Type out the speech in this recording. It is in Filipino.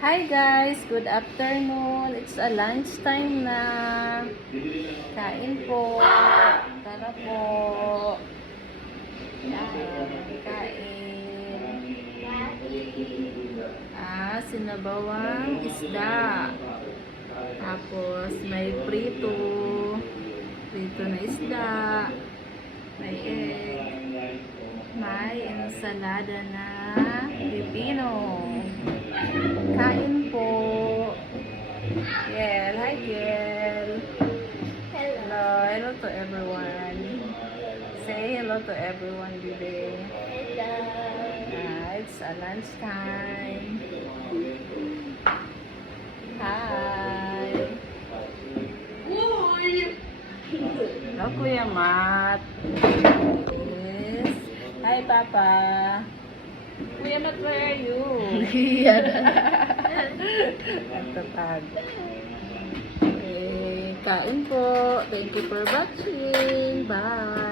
Hi guys! Good afternoon! It's a lunchtime na. Kain po. Tara po. Yan, kain. Sinabawang isda. Tapos may prito. Prito na isda. May egg. May ensalada na pipino. Kain po. Gel, hi Gel. Hello. Hello to everyone. Say hello to everyone today. Hello. It's a lunchtime. Hi. Hello Kuya Matt. Yes. Hi Papa. Kuya Matt, where are you? Nagtatag. Okay, kain po. Thank you for watching. Bye.